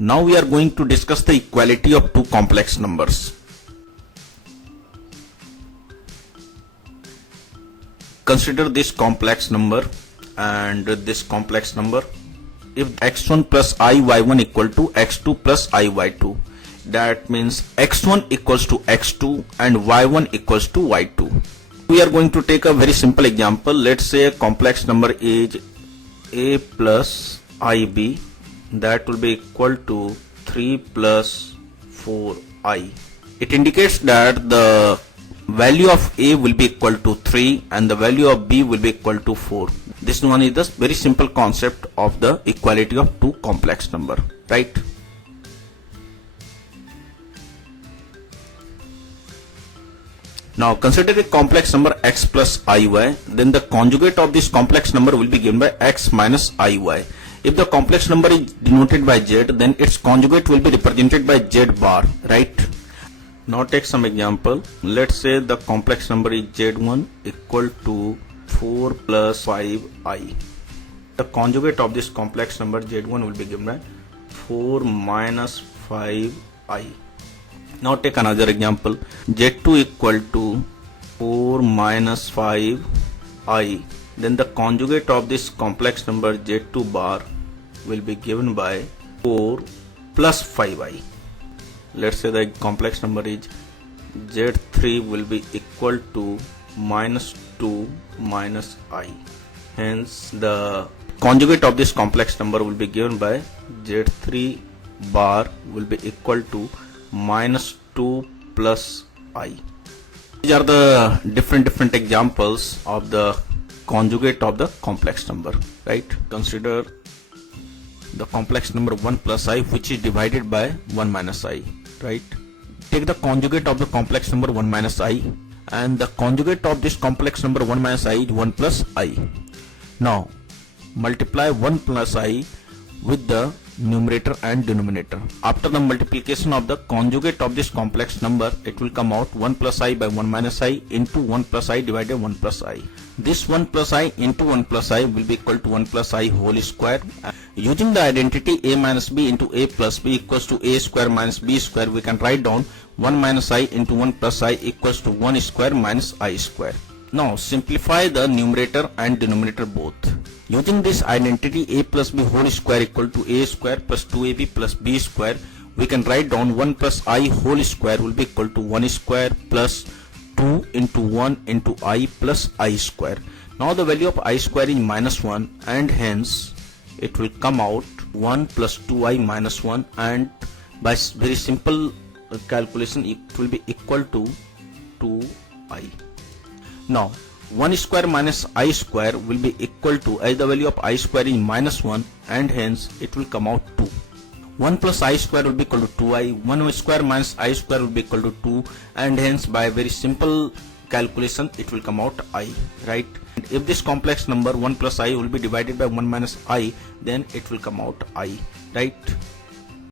Now we are going to discuss the equality of two complex numbers. Consider this complex number and this complex number. If x1 plus iy1 equal to x2 plus iy2, that means x1 equals to x2 and y1 equals to y2. We are going to take a very simple example. Let's say a complex number is a plus ib, that will be equal to 3 plus 4i. It indicates that the value of a will be equal to 3 and the value of b will be equal to 4. This one is the very simple concept of the equality of two complex number, right? Now consider a complex number x plus iy, then the conjugate of this complex number will be given by x minus iy. If the complex number is denoted by z, then its conjugate will be represented by z bar, right? Now take some example. Let's say the complex number is z1 equal to 4 plus 5i. The conjugate of this complex number z1 will be given by 4 minus 5i. Now take another example. z2 equal to 4 minus 5i. Then the conjugate of this complex number z2 bar will be given by 4 plus 5i. Let's say the complex number is z3 will be equal to minus 2 minus I. Hence the conjugate of this complex number will be given by z3 bar will be equal to minus 2 plus I. These are the different examples of the conjugate of the complex number, right? Consider the complex number 1 plus I, which is divided by 1 minus I, right? Take the conjugate of the complex number 1 minus I, and the conjugate of this complex number 1 minus I is 1 plus I. Now multiply 1 plus I with the numerator and denominator. After the multiplication of the conjugate of this complex number, it will come out 1 plus I by 1 minus I into 1 plus I divided 1 plus I. This 1 plus I into 1 plus I will be equal to 1 plus I whole square. Using the identity a minus b into a plus b equals to a square minus b square, we can write down 1 minus I into 1 plus I equals to 1 square minus I square. Now simplify the numerator and denominator both. Using this identity a plus b whole square equal to a square plus 2ab plus b square, we can write down 1 plus I whole square will be equal to 1 square plus 2 into 1 into I plus I square. Now the value of I square is minus 1 and hence it will come out 1 plus 2I minus 1, and by very simple calculation it will be equal to 2I. Now 1 square minus I square will be equal to, as the value of I square is minus 1 and hence it will come out 2. 1 plus I square will be equal to 2I, 1 square minus I square will be equal to 2, and hence by very simple calculation it will come out I, right? And if this complex number 1 plus I will be divided by 1 minus I, then it will come out I, right?